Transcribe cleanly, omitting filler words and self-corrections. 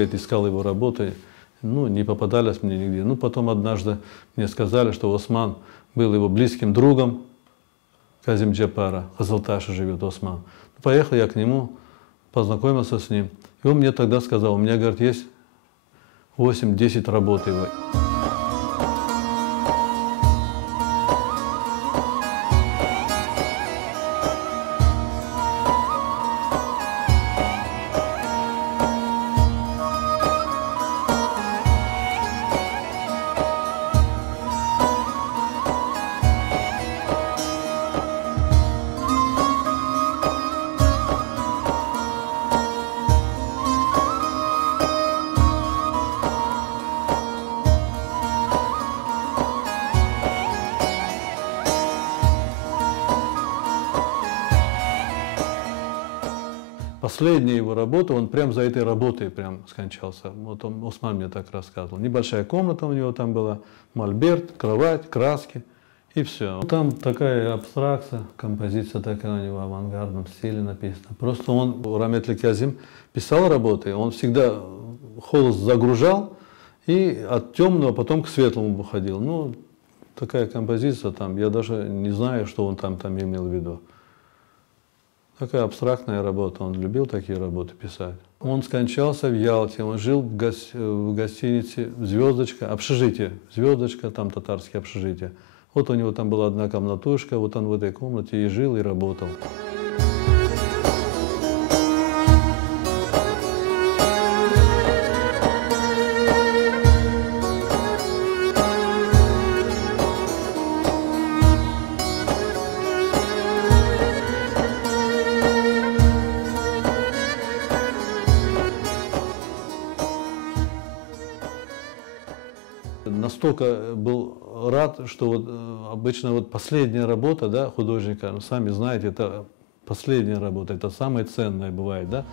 лет искал его работы, ну, не попадались мне нигде. Ну, потом однажды мне сказали, что Осман был его близким другом, Казим Джапара, Хазалташи живет Осман. Поехал я к нему, познакомился с ним. И он мне тогда сказал, у меня, говорит, есть 8-10 работ его. Последняя его работа, он прям за этой работой прям скончался. Вот он, Осман мне так рассказывал. Небольшая комната у него там была, мольберт, кровать, краски и все. Там такая абстракция, композиция такая у него в авангардном стиле написана. Просто он, Раметли Казим, писал работы, он всегда холст загружал и от темного потом к светлому выходил. Ну, такая композиция там, я даже не знаю, что он там имел в виду. Такая абстрактная работа, он любил такие работы писать. Он скончался в Ялте, он жил в гостинице «Звездочка», общежитие, «Звездочка», там татарские общежития. Вот у него там была одна комнатушка, вот он в этой комнате и жил, и работал. Настолько был рад, что вот обычно вот последняя работа, да, художника, сами знаете, это последняя работа, это самая ценная бывает, да.